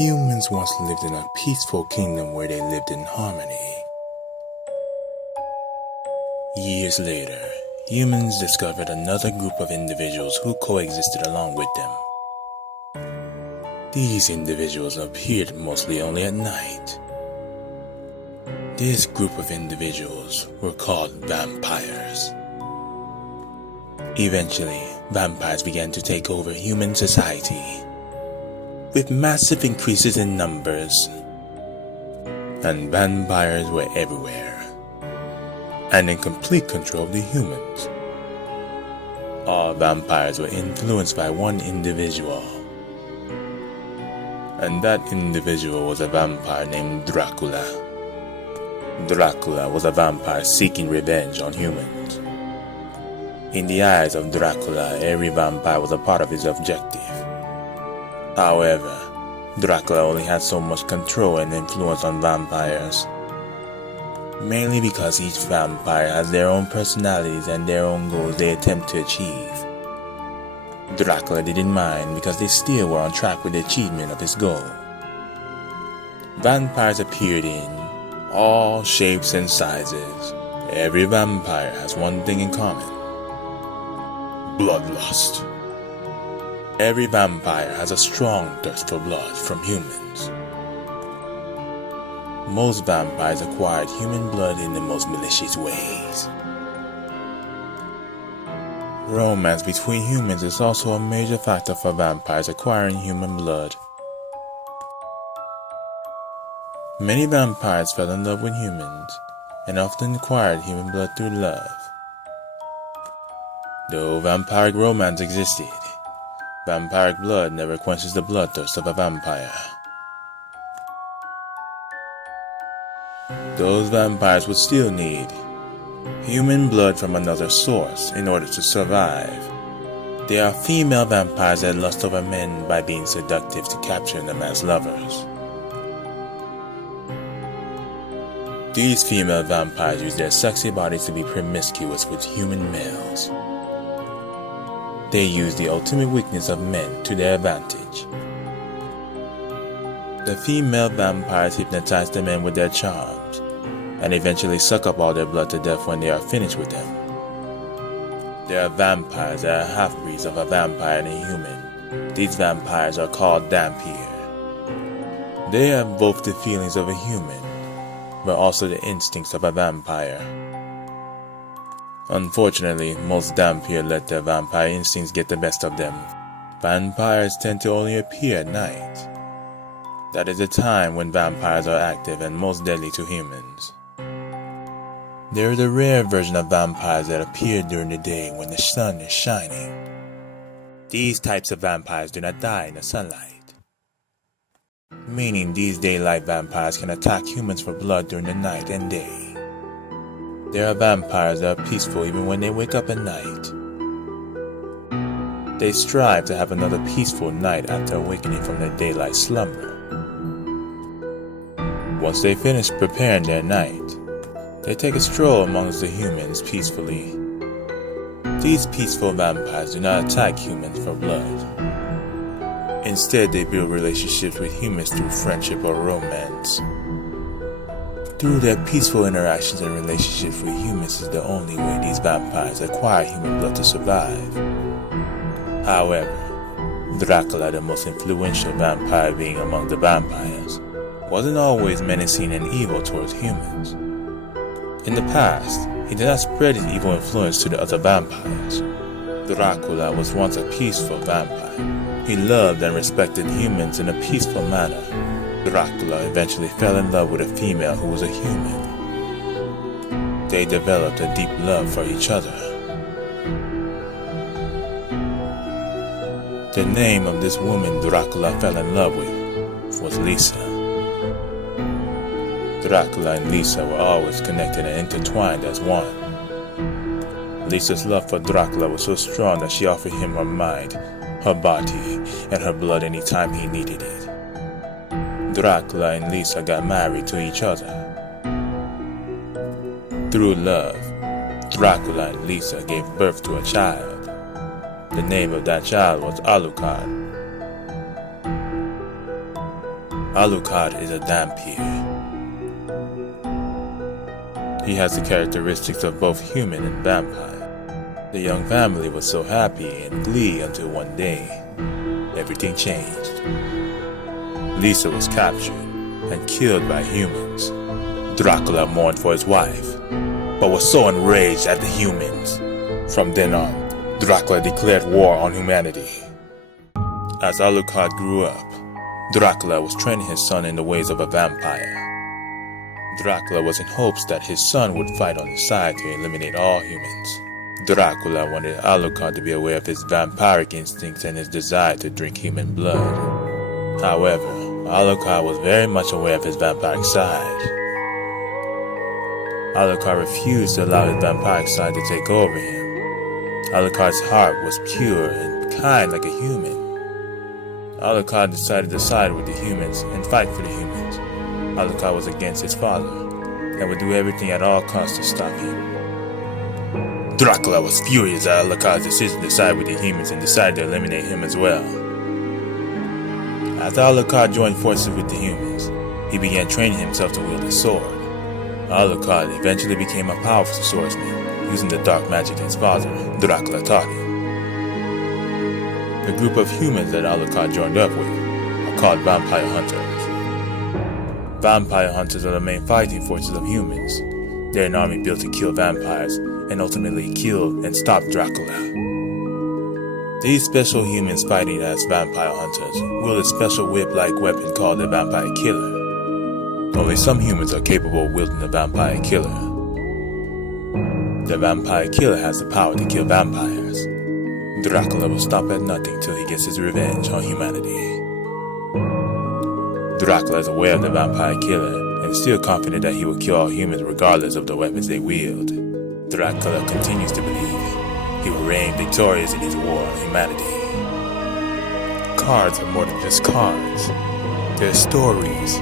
Humans once lived in a peaceful kingdom where they lived in harmony. Years later, humans discovered another group of individuals who coexisted along with them. These individuals appeared mostly only at night. This group of individuals were called vampires. Eventually, vampires began to take over human society, with massive increases in numbers, and vampires were everywhere, and in complete control of the humans. All vampires were influenced by one individual, and that individual was a vampire named Dracula. Dracula was a vampire seeking revenge on humans. In the eyes of Dracula, every vampire was a part of his objective. However, Dracula only had so much control and influence on vampires, mainly because each vampire has their own personalities and their own goals they attempt to achieve. Dracula didn't mind because they still were on track with the achievement of his goal. Vampires appeared in all shapes and sizes. Every vampire has one thing in common: bloodlust. Every vampire has a strong thirst for blood from humans. Most vampires acquired human blood in the most malicious ways. Romance between humans is also a major factor for vampires acquiring human blood. Many vampires fell in love with humans and often acquired human blood through love. Though vampiric romance existed, vampiric blood never quenches the bloodthirst of a vampire. Those vampires would still need human blood from another source in order to survive. There are female vampires that lust over men by being seductive to capture them as lovers. These female vampires use their sexy bodies to be promiscuous with human males. They use the ultimate weakness of men to their advantage. The female vampires hypnotize the men with their charms, and eventually suck up all their blood to death when they are finished with them. There are vampires that are half-breeds of a vampire and a human. These vampires are called Dhampir. They have both the feelings of a human, but also the instincts of a vampire. Unfortunately, most Dhampir let their vampire instincts get the best of them. Vampires tend to only appear at night. That is the time when vampires are active and most deadly to humans. There is a rare version of vampires that appear during the day when the sun is shining. These types of vampires do not die in the sunlight, meaning these daylight vampires can attack humans for blood during the night and day. There are vampires that are peaceful even when they wake up at night. They strive to have another peaceful night after awakening from their daylight slumber. Once they finish preparing their night, they take a stroll amongst the humans peacefully. These peaceful vampires do not attack humans for blood. Instead, they build relationships with humans through friendship or romance. Through their peaceful interactions and relationships with humans is the only way these vampires acquire human blood to survive. However, Dracula, the most influential vampire being among the vampires, wasn't always menacing and evil towards humans. In the past, he did not spread his evil influence to the other vampires. Dracula was once a peaceful vampire. He loved and respected humans in a peaceful manner. Dracula eventually fell in love with a female who was a human. They developed a deep love for each other. The name of this woman Dracula fell in love with was Lisa. Dracula and Lisa were always connected and intertwined as one. Lisa's love for Dracula was so strong that she offered him her mind, her body, and her blood anytime he needed it. Dracula and Lisa got married to each other. Through love, Dracula and Lisa gave birth to a child. The name of that child was Alucard. Alucard is a vampire. He has the characteristics of both human and vampire. The young family was so happy and glee until one day, everything changed. Lisa was captured and killed by humans. Dracula mourned for his wife, but was so enraged at the humans. From then on, Dracula declared war on humanity. As Alucard grew up, Dracula was training his son in the ways of a vampire. Dracula was in hopes that his son would fight on his side to eliminate all humans. Dracula wanted Alucard to be aware of his vampiric instincts and his desire to drink human blood. However, Alucard was very much aware of his vampiric side. Alucard refused to allow his vampiric side to take over him. Alucard's heart was pure and kind like a human. Alucard decided to side with the humans and fight for the humans. Alucard was against his father and would do everything at all costs to stop him. Dracula was furious at Alucard's decision to side with the humans and decided to eliminate him as well. After Alucard joined forces with the humans, he began training himself to wield a sword. Alucard eventually became a powerful swordsman, using the dark magic his father, Dracula, taught him. The group of humans that Alucard joined up with are called vampire hunters. Vampire hunters are the main fighting forces of humans. They're an army built to kill vampires and ultimately kill and stop Dracula. These special humans fighting as vampire hunters wield a special whip-like weapon called the vampire killer. Only some humans are capable of wielding the vampire killer. The vampire killer has the power to kill vampires. Dracula will stop at nothing till he gets his revenge on humanity. Dracula is aware of the vampire killer and is still confident that he will kill all humans regardless of the weapons they wield. Dracula continues to believe he will reign victorious in his war on humanity. Cards are more than just cards. They're stories.